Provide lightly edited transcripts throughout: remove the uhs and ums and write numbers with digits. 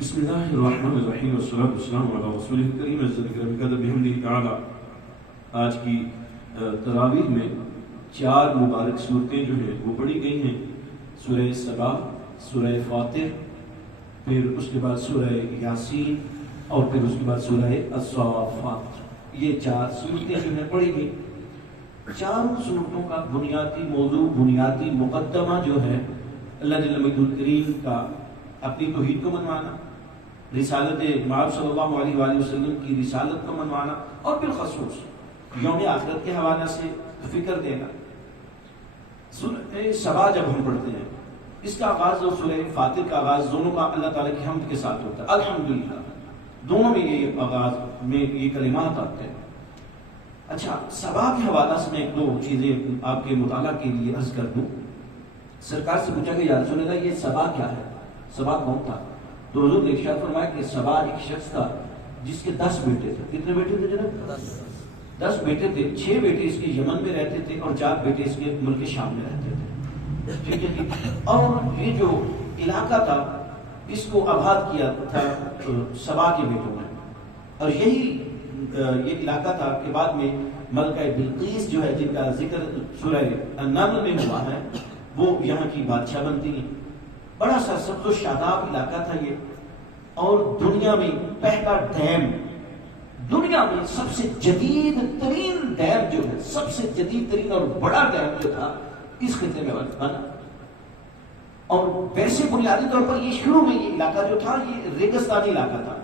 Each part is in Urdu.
بسم اللہ الرحمن الرحیم والصلاة والسلام علی رسول کریم عزت کرم قدر بحمدہ تعالی۔ آج کی تراویح میں 4 مبارک صورتیں جو ہیں وہ پڑھی گئی ہیں، سورہ سبا، سورہ فاطر، پھر اس کے بعد سورہ یاسین اور پھر اس کے بعد سورہ الصافات۔ یہ 4 صورتیں جو ہیں پڑھی گئی۔ چاروں صورتوں کا بنیادی موضوع، بنیادی مقدمہ جو ہے اللہ جل مجدہ الکریم کا اپنی توحید کو منوانا، رسالت مآب صلی اللہ علیہ وآلہ وسلم کی رسالت کو منوانا، اور بالخصوص یوم آخرت کے حوالے سے فکر دینا۔ سورہ سبا جب ہم پڑھتے ہیں، اس کا آغاز اور سورہ فاطر کا آغاز دونوں کا اللہ تعالیٰ کی حمد کے ساتھ ہوتا ہے، الحمدللہ۔ دونوں میں یہ آغاز میں یہ کلمات آتے ہیں۔ اچھا، سبا کے حوالہ سے میں 2 چیزیں آپ کے مطالعہ کے لیے عرض کر دوں۔ سرکار سے پوچھا کہ یا رسول اللہ یہ سبا کیا ہے، سبا کون تھا؟ تو حضور نے ارشاد فرمایا کہ سبا ایک شخص تھا جس کے 10 بیٹے تھے۔ کتنے بیٹے تھے جناب؟ 10 بیٹے تھے۔ 6 بیٹے اس کے یمن میں رہتے تھے اور 4 بیٹے اس کے ملک شام میں رہتے تھے، ٹھیک ہے جی۔ اور یہ جو علاقہ تھا اس کو آباد کیا تھا سبا کے بیٹوں نے، اور یہی یہ علاقہ تھا کہ بعد میں ملکہ بلقیس جو ہے، جن کا ذکر سورہ النمل میں ہوا ہے، وہ یہاں کی بادشاہ بنتی ہیں۔ بڑا سا سبز و شاداب علاقہ تھا یہ، اور دنیا میں پہلا ڈیم، دنیا میں سب سے جدید ترین ڈیم جو ہے، سب سے جدید ترین اور بڑا ڈیم جو تھا اس خطے میں بنا۔ اور ویسے بنیادی طور پر یہ شروع میں یہ علاقہ جو تھا یہ ریگستانی علاقہ تھا۔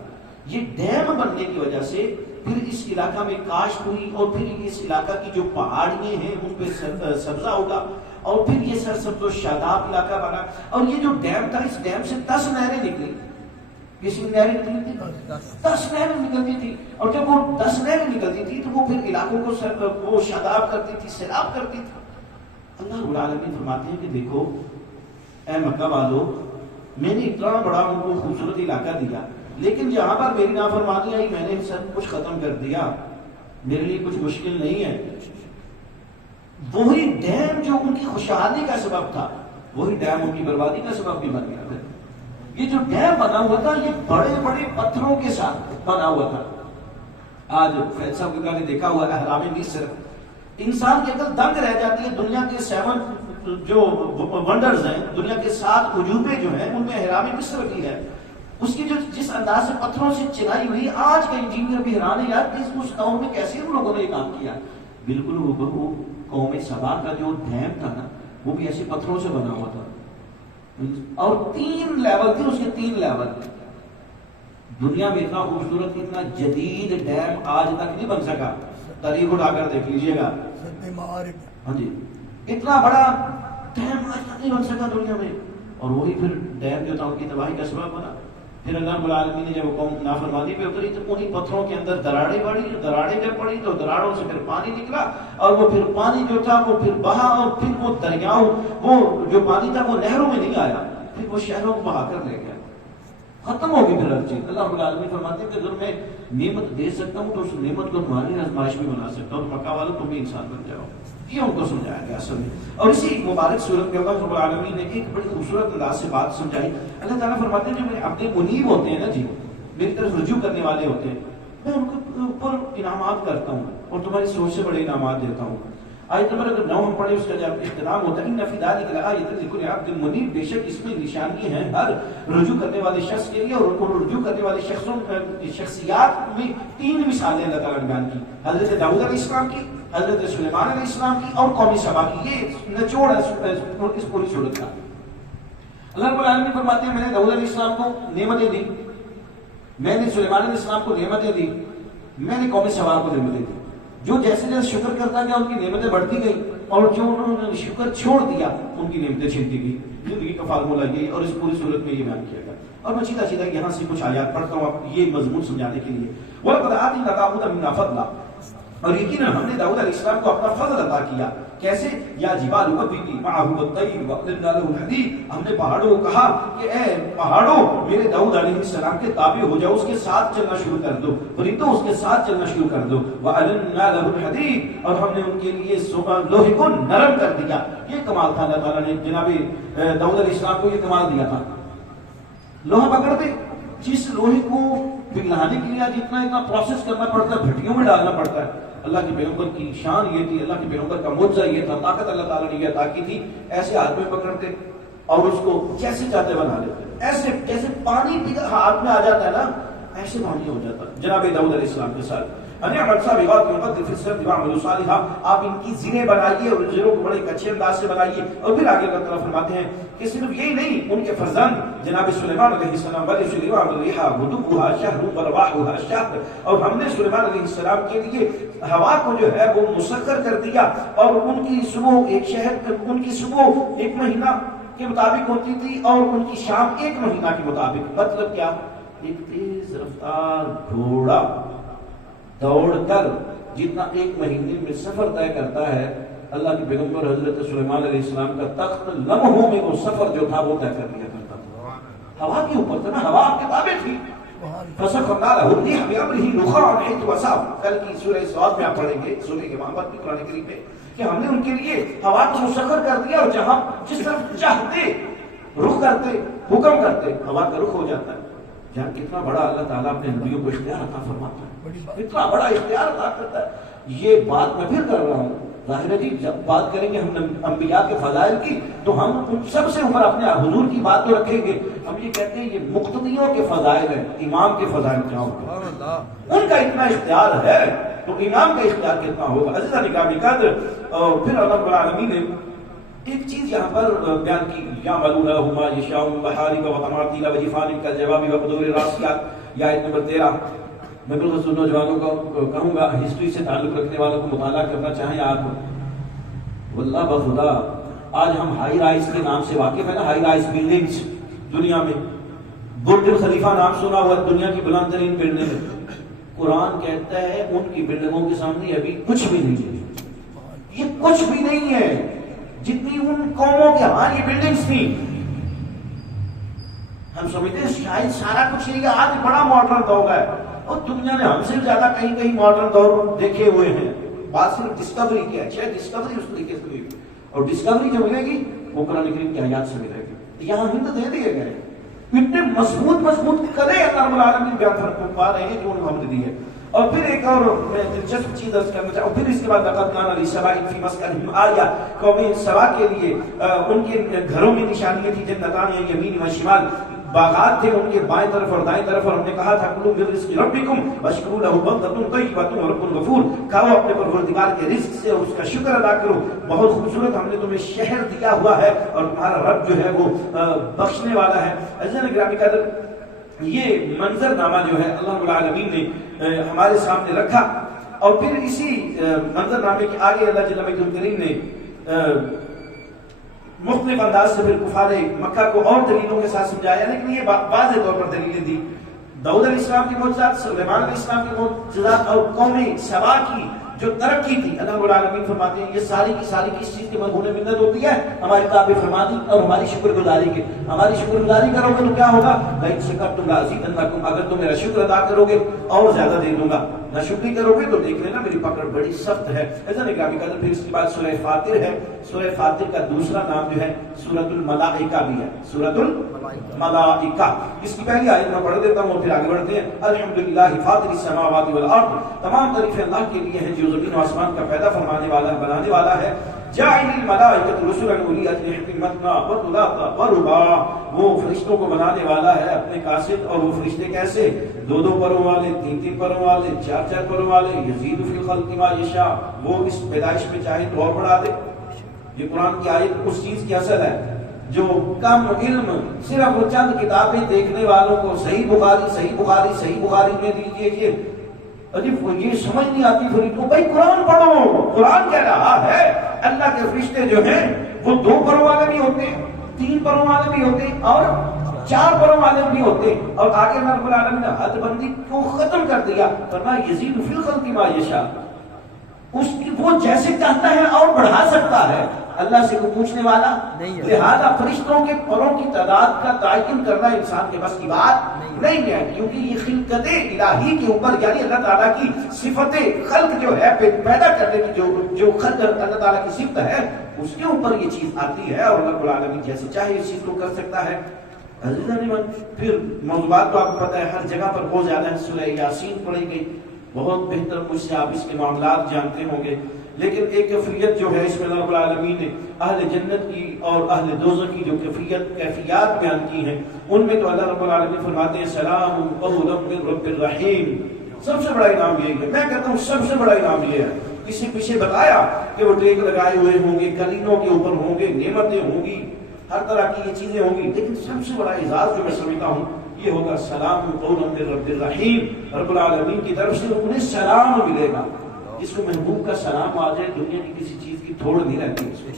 یہ ڈیم بننے کی وجہ سے پھر اس علاقہ میں کاشت ہوئی، اور پھر اس علاقہ کی جو پہاڑیاں ہیں ان پہ سبزہ ہوگا، اور پھر یہ سرسبز و شاداب علاقہ بنا۔ اور یہ جو ڈیم تھا، اس ڈیم سے 10 نہریں نکلی۔ کسی نہریں نکلی تھی؟ 10 نہریں نکلتی تھی، اور جب وہ 10 نہریں نکلتی تھی تو وہ پھر علاقوں کو وہ شاداب کرتی تھی، سیراب کرتی تھی۔ اللہ رب العالمین فرماتے ہیں کہ دیکھو اے مکہ والو، میں نے اتنا بڑا ان کو خوبصورت علاقہ دیا، لیکن جہاں پر میری نافرمانی آئی میں نے سب کچھ ختم کر دیا، میرے لیے کچھ مشکل نہیں ہے۔ وہی ڈیم جو ان کی خوشحالی کا سبب تھا، وہی ڈیم ان کی بربادی کا سبب بھی بن گیا۔ یہ جو ڈیم بنا ہوا تھا یہ بڑے بڑے پتھروں کے ساتھ بنا ہوا تھا۔ آج فیض صاحب نے دیکھا ہوا اہرام مصر، انسان کی عقل دنگ رہ جاتی ہے۔ دنیا کے 7 جو ونڈرز ہیں، دنیا کے 7 عجوبے جو ہیں، ان میں اہرام مصر بھی ہے۔ اس کی جو جس انداز سے پتھروں سے چنائی ہوئی، آج کا انجینئر بھی حیران ہے یار اس قوم میں کیسے ان لوگوں نے یہ کام کیا۔ بالکل وہ قوم سبا کا جو ڈیم تھا نا، وہ بھی ایسے پتھروں سے بنا ہوا تھا، اور 3 لیول تھے اس کے، 3 لیول۔ دنیا میں اتنا خوبصورت، اتنا جدید ڈیم آج تک نہیں بن سکا۔ تاریخ اٹھا کر دیکھ لیجئے گا، ہاں جی، اتنا بڑا ڈیم آج تک نہیں بن سکا دنیا میں۔ اور وہی پھر ڈیم جو تھا ان کی تباہی کا سبب بنا۔ پھر اللہ رب العالمین نے جب وہ قوم نافرمانی پہ اتری تو انہی پتھروں کے اندر دراڑیں پڑی، دراڑیں جب پڑی تو دراڑوں سے پھر پانی نکلا، اور وہ پھر پانی جو تھا وہ پھر بہا، اور پھر وہ دریاؤں، وہ جو پانی تھا وہ نہروں میں نہیں آیا، پھر وہ شہروں کو بہا کر لے گیا، ختم ہو گئی پھر ہر چیز۔ اللہ رب العالمین فرماتے ہیں کہ اگر میں نعمت دے سکتا ہوں تو اس نعمت کو تمہاری آزمائش بھی بنا سکتا ہوں، مکہ والوں تم بھی انسان بن جاؤ۔ یہ ان کو سمجھایا گیا اصل میں۔ اور اسی مبارک صورت میں اللہ رب العالمین نے ایک بڑی خوبصورت انداز سے بات سمجھائی۔ اللہ تعالیٰ فرماتے ہیں جو میرے اپنے منیب ہوتے ہیں نا جی، میری طرف رجوع کرنے والے ہوتے ہیں، میں ان کو اوپر انعامات کرتا ہوں اور تمہاری سوچ سے بڑے انعامات دیتا ہوں۔ آیت نمبر اگر 9 ہم پڑھیں، اس کا جب اختتام ہوتا ہے ان فی ذلک لآیۃ لکل عبد منیب، بے شک اس میں نشانی ہے ہر رجوع کرنے والے شخص کے لیے۔ اور رجوع کرنے والے شخصیات میں 3 مثالیں اللہ تعالیٰ نے بیان کی، حضرت داؤد علیہ السلام کی، حضرت سلیمان علیہ السلام کی، اور قوم سبا کی۔ یہ نچوڑ ہے اس پوری صورت کا۔ اللہ رب العالمین فرماتے ہیں میں نے داؤد علیہ السلام کو نعمتیں دی، میں نے سلیمان علیہ السلام کو نعمتیں دی، میں نے قوم سبا کو نعمتیں دی۔ جو جیسے جیسے شکر کرتا گیا ان کی نعمتیں بڑھتی گئی، اور جو انہوں نے شکر چھوڑ دیا ان کی نعمتیں چھنتی گئی۔ زندگی کا فارمولہ یہ، اور اس پوری صورت میں یہ بیان کیا گیا۔ اور میں سیدھا سیدھا یہاں سے کچھ آیات پڑھتا ہوں آپ یہ مضمون سمجھانے کے لیے۔ وَلَقَدْ آتَيْنَا دَاوُودَ مِنَّا فَضْلًا، اور یقیناً ہم نے داؤد علیہ السلام کو اپنا فضل عطا کیا۔ کیسے؟ یا جبال وَبِّنِي مَعَهُ وَالطَّيْرِ وَأَقْلِلْنَا لَهُ الْحَدِيدَ، ہم نے پہاڑوں کو کہا کہ اے پہاڑوں میرے داؤد علیہ السلام کے تابع ہو جاؤ، اس کے ساتھ چلنا شروع کر دو، پرندوں اس کے ساتھ چلنا شروع کر دو۔ وَأَلَنَّا لَهُ الْحَدِيدَ، اور ہم نے ان کے لیے لوہے کو نرم کر دیا۔ یہ کمال تھا اللہ تعالیٰ نے جناب داؤد علیہ السلام کو یہ کمال دیا تھا۔ لوہا پکڑ دے، جس لوہے کو پگھلانے کے لیے جتنا اتنا پروسیس کرنا پڑتا ہے، بھٹیوں میں ڈالنا پڑتا ہے. اللہ کے پیغمبر کی شان یہ تھی، اللہ کے پیغمبر کا معجزہ یہ تھا، طاقت اللہ تعالیٰ نے یہ عطا کی تھی. ایسے ہاتھ میں پکڑتے اور اس کو جیسے چاہتے بنا لیتے، ایسے جیسے پانی ہاتھ میں آ جاتا ہے نا، ایسے پانی ہو جاتا. جناب داؤد علیہ السلام کے ساتھ آپ ان کی زریں بنائیے اور زروں کو بڑے اچھے انداز سے بنائیے. اور پھر آگے اللہ فرماتے ہیں کہ صرف یہی نہیں، ان کے فرزند جناب سلیمان علیہ السلام اور ہم نے سلیمان علیہ السلام کے لیے ہوا کو جو ہے وہ مسخر کر دیا، اور ان کی صبح ایک شہر، ان کی صبح 1 مہینہ کے مطابق ہوتی تھی اور ان کی شام 1 مہینہ کے مطابق. مطلب کیا؟ ایک تیز رفتار گھوڑا دوڑ کر جتنا 1 مہینے میں سفر طے کرتا ہے، اللہ کے پیغمبر حضرت سلیمان علیہ السلام کا تخت لمحوں میں وہ سفر جو تھا وہ طے کر لیا کرتا تھا. ہوا کے اوپر تھا نا، ہوا آپ کے تابع تھی. کل کی سورہ سعد میں آپ پڑھیں گے، سورہ کے مابعد کی قرآن کریم میں، کہ ہم نے ان کے لیے ہوا کو مسخر کر دیا، اور جہاں جس طرف چاہتے رخ کرتے، حکم کرتے، ہوا کا رخ ہو جاتا ہے. جہاں کتنا بڑا اللہ تعالیٰ اپنے نبیوں کو اختیار عطا فرماتا ہے، اتنا بڑا اختیار عطا کرتا ہے. یہ بات میں پھر کر رہا ہوں، ظاہر ہے جی جب بات کریں گے ہم انبیاء کے فضائل کی تو ہم ان سب سے اوپر اپنے حضور کی بات تو رکھیں گے. ہم یہ کہتے ہیں یہ مقتدیوں کے فضائل ہیں، امام کے فضائل کیا ہوگا؟ ان کا اتنا اختیار ہے تو امام کا اختیار کتنا ہوگا؟ عزیزان گرامی قدر. اور پھر اللہ رب العالمین نے ایک چیز یہاں پر بیان کی، یعملون له ما یشاء من محارب وتماثیل وجفان کالجواب وقدور الراسیات. یہ آیت نمبر 13. میں بالخصوص نوجوانوں کو کہوں گا، ہسٹری سے تعلق رکھنے والوں کو مطالعہ کرنا چاہیں آپ. واللہ بخدا آج ہم ہائی رائز کے نام سے واقف ہیں نا، ہائی رائز بلڈنگز دنیا میں. برج خلیفہ نام سنا ہوا دنیا کی بلند ترین بلڈنگ ہے. قرآن کہتا ہے ان کی بلڈنگوں کے سامنے ابھی کچھ بھی نہیں ہے. یہ کچھ بھی نہیں ہے جتنی ان قوموں کے ہاں یہ بلڈنگز تھی. ہم سمجھتے ہیں شاید سارا کچھ یہ آج بڑا ماڈرن دور ہے، اور دنیا نے ہم سے زیادہ کہیں ماڈرن دور دیکھے ہوئے ہیں. بات صرف ڈسکوری کی ہے، شاید ڈسکوری اس طریقے سے ملے گی، اور ڈسکوری جو ملے گی وہ قرآن کریم کی آیات سے ملے گی. یہاں ہند دے دیے گئے اتنے مضبوط کرے اللہ رب العالمین بیان فرما رہے ہیں جو انہوں نے دی ہے. اور پھر ایک اور میں دلچسپ چیز عرض کرنا چاہوں. پھر اس کے بعد لقد کان لسبأ فی مسکنہم آیہ، قوم سبا کے لیے ان کے گھروں میں نشانیاں تھی. جنتان یمین و شمال، باغات تھے ان کے بائیں طرف اور دائیں طرف، اور ہم نے کہا تھا کلوا من رزق ربکم واشکروا لہ بلدۃ طیبۃ ورب غفور. کھاؤ اپنے پروردگار کے رزق سے اور اس کا شکر ادا کرو، بہت خوبصورت ہم نے تمہیں شہر دیا ہوا ہے اور تمہارا رب جو ہے وہ بخشنے والا ہے. عزیزان گرامی قدر، یہ منظر نامہ جو ہے اللہ رب العالمین نے ہمارے سامنے رکھا. اور پھر اسی منظر نامے کے آگے اللہ جل مجدہ کریم نے مختلف انداز سے پھر کفار مکہ کو اور دلیلوں کے ساتھ سمجھایا، لیکن یہ واضح طور پر دلیلیں دی. داؤد علیہ السلام کی معجزات، سلیمان علیہ السلام کی معجزات، اور قوم سبا کی جو ترقی تھی. اللہ رب العالمین فرماتے ہیں یہ ساری کی ساری کس چیز کی مرہون منت ہوتی ہے؟ ہماری تابع فرمانی اور ہماری شکر گزاری کی. ہماری شکر گزاری کرو گے تو کیا ہوگا؟ لئن شکرتم لأزیدنکم، اگر تم میرا شکر ادا کرو گے اور زیادہ دے دوں گا. نہ شکری کرو گے تو دیکھ لینا میری پکڑ بڑی سخت ہے. ایسا نگرامی قدر پھر اس کے بعد سورہ فاطر ہے. سورہ فاطر کا دوسرا نام جو ہے سورۃ الملائکہ بھی ہے، سورۃ الملائکہ. اس کی پہلی آیت میں پڑھ دیتا ہوں اور پھر آگے بڑھتے ہیں. الحمدللہ فاطر السماوات والارض، تمام تعریفیں اللہ کے لیے ہیں جو زمین و آسمان کا پیدا فرمانے والا ہے، بنانے والا ہے. جاعل الملائکۃ رسلا اولی اجنحۃ مثنی وثلاث ورباع، وہ فرشتوں کو بنانے والا ہے اپنے قاصد. اور وہ فرشتے کیسے؟ 2 پروں والے، 3 پروں والے، 4 پروں والے. یزید فی الخلق ما یشاء، وہ اس پیدائش میں چاہے تو اور بڑھا دے. یہ قرآن کی آیت اس چیز کی اصل ہے جو کم علم صرف وہ چند کتابیں دیکھنے والوں کو صحیح بخاری میں دیجیے کہ یہ سمجھ نہیں آتی. پھر تو بھائی قرآن پڑھو، قرآن کہہ رہا ہے اللہ کے فرشتے جو ہیں وہ 2 پروں والے بھی ہوتے ہیں، 3 پروں والے بھی ہوتے ہیں، اور 4 پروں والے بھی ہوتے ہیں. اور آگے اللہ رب العالمین نے حد بندی کو ختم کر دیا، فرمایا یزید فی الخلق ما یشاء، اس کی وہ جیسے چاہتا ہے اور بڑھا سکتا ہے. اللہ سے کوئی پوچھنے والا نہیں ہے. لہذا فرشتوں کے پروں کی تعداد کا تعین کرنا انسان کے بس کی بات نہیں ہے، کیونکہ یہ خلقت الہی کے اوپر، یعنی اللہ تعالیٰ کی صفت خلق جو ہے، پیدا کرنے کی جو خلق اللہ تعالیٰ کی صفت ہے، اس کے اوپر یہ چیز آتی ہے. اور اللہ رب العالمین جیسے چاہے اس چیز کو کر سکتا ہے. عزیزان ایمان، پھر موضوعات تو آپ کو پتہ ہے ہر جگہ پر بہت زیادہ ہے. سورہ یاسین پڑھی گئی، بہت بہتر مجھ سے آپ اس کے معاملات جانتے ہوں گے. لیکن ایک کیفیت جو ہے اس میں اللہ رب العالمین نے اہل جنت کی اور اہل دوزخ کی جو کیفیات بیان کی ہیں، ان میں تو اللہ رب العالمین فرماتے ہیں سلام قولا من رب الرحیم. سب سے بڑا انعام یہی ہے. میں کہتا ہوں سب سے بڑا انعام یہ ہے. کسی پیچھے بتایا کہ وہ ٹیک لگائے ہوئے ہوں گے، قرینوں کے اوپر ہوں گے، نعمتیں ہوں گی، ہر طرح کی یہ چیزیں ہوں گی، لیکن سب سے بڑا اعزاز جو میں سمجھتا ہوں یہ ہوگا سلام قولا من رب الرحیم. رب العالمین کی طرف سے انہیں سلام ملے گا. جس کو محبوب کا سلام آ جائے دنیا کی کسی چیز کی تھوڑ نہیں رہتی.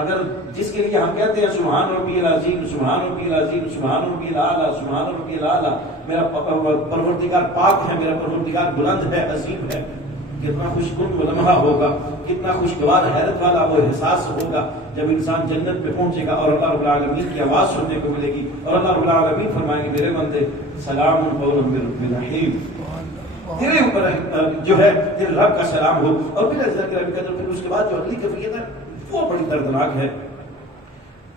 اگر جس کے لیے ہم کہتے ہیں سبحان ربی العظیم، سبحان ربی العظیم، سبحان ربی الاعلیٰ، سبحان ربی الاعلیٰ، میرا پروردگار پاک ہے، میرا پروردگار بلند ہے، عظیم ہے، کتنا خوش کن لمحہ ہوگا، کتنا خوشگوار حیرت والا وہ احساس ہوگا جب انسان جنت میں پہنچے گا اور اللہ رب العالمین کی آواز سننے کو ملے گی اور اللہ رب العالمین فرمائیں گے میرے بندے سلام قولا من رب الرحیم، تیرے اوپر جو ہے تیرے رب کا سلام ہو. اور پھر پھر اس کے بعد جو اگلی کیفیت ہے وہ بڑی دردناک ہے.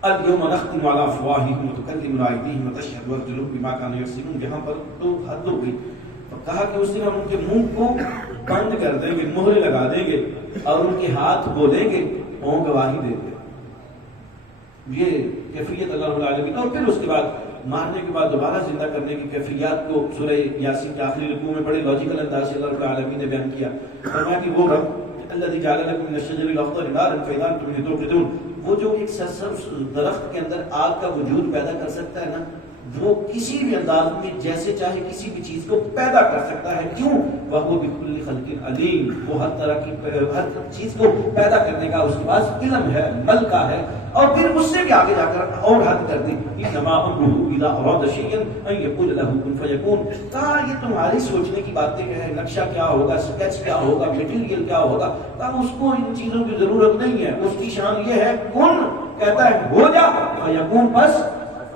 اليوم نختم على افواههم وتكلمنا ايديهم وتشهد ارجلهم بما كانوا يكسبون. یہاں پر تو حد ہو گئی. کہا کہ اس دن ہم ان کے منہ کو بند کر دیں گے، مہرے لگا دیں گے اور ان کے ہاتھ بولیں گے، وہ گواہی دیں گے. یہ کیفیت اللہ رب العالمین. اور پھر اس کے بعد مارنے کے بعد دوبارہ زندہ کرنے کی کیفیات کو سورہ یاسین کے آخری رکوع میں بڑے لاجیکل انداز سے اللہ رب العالمین نے بیان کیا. فرمایا کہ وہ رب الذی جعل لکم من الشجر الاخضر نارا فاذا انتم منه توقدون، وہ جو ایک سرسبز درخت کے اندر آگ کا وجود پیدا کر سکتا ہے نا، وہ کسی بھی انداز میں جیسے چاہے کسی بھی چیز کو پیدا کر سکتا ہے. کیوں؟ وَهُوَ بِكُلِّ خَلْقٍ عَلِيمٌ، وہ ہر طرح کی ہر چیز کو پیدا کرنے کا اس کے پاس علم ہے، ملکہ ہے. اور پھر اس سے بھی آگے جا کر اور حد کر دی انما امره اذا اراد شيئا ان يقول له كن فيكون. کہا یہ تمہاری سوچنے کی باتیں ہیں، نقشہ کیا ہوگا، اسکیچ کیا ہوگا، مٹیریل کیا ہوگا، کہا اس کو ان چیزوں کی ضرورت نہیں ہے. اس کی شان یہ ہے کن کہتا ہے ہو جا، فیکون بس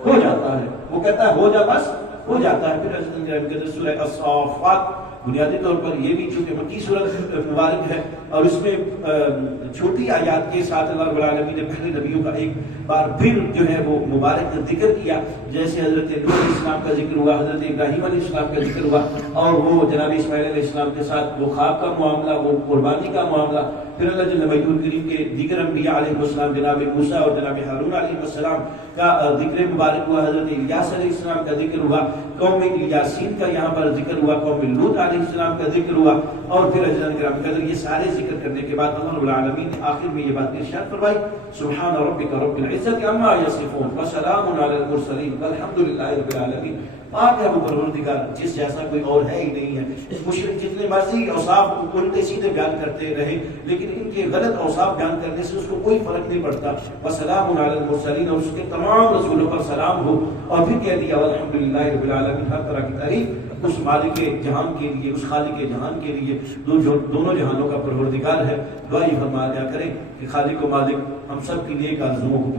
ہو جاتا ہے. وہ کہتا ہے ہو جا بس ہو جاتا ہے. پھر حضرت سورہ الصافات بنیادی طور پر یہ بھی چونکہ مکی صورت مبارک ہے اور اس میں چھوٹی آیات کے ساتھ اللہ رب العالمین نے پہلے نبیوں کا ایک بار پھر جو ہے وہ مبارک ذکر کیا. جیسے حضرت نوح علیہ السلام کا ذکر ہوا، حضرت ابراہیم علیہ السلام کا ذکر ہوا اور وہ جناب اسماعیل علیہ السلام کے ساتھ وہ خواب کا معاملہ، وہ قربانی کا معاملہ. پھر اللہ جل مجدہ کریم کے دیگر انبیاء علیہ السلام جناب موسیٰ اور جناب ہارون علیہ السلام کا ذکر مبارک ہوا، حضرت الیاس علیہ السلام کا ذکر ہوا، قوم یاسین کا یہاں پر ذکر ہوا، قوم لوط علیہ السلام کا ذکر ہوا. اور پھر حضرت کرام قدر یہ سارے ذکر کرنے کے بعد اللہ رب العالمین نے آخر میں یہ بات ارشاد فرمائی سبحان ربک رب العزت عما یصفون وسلام علی المرسلین والحمد للہ رب العالمین. پاک ہے وہ پروردگار جس جیسا کوئی اور ہے ہی نہیں ہے. مشرک جتنے مرضی اوصاف الٹے سیدھے بیان کرتے رہے لیکن ان کے غلط اوصاف بیان کرنے سے اس کو کوئی فرق نہیں پڑتا. وسلام علی المرسلین، اور اس کے تمام رسولوں پر سلام ہو. اور پھر کہہ دیا والحمد للہ رب العالمین، ہر طرح کی تعریف اس مالک جہان کے لیے، اس خالق جہان کے لیے جو دونوں جہانوں کا پروردگار ہے. دعا یہ فرمایا کریں کہ خالق و مالک ہم سب کی نیک آرزوؤں کو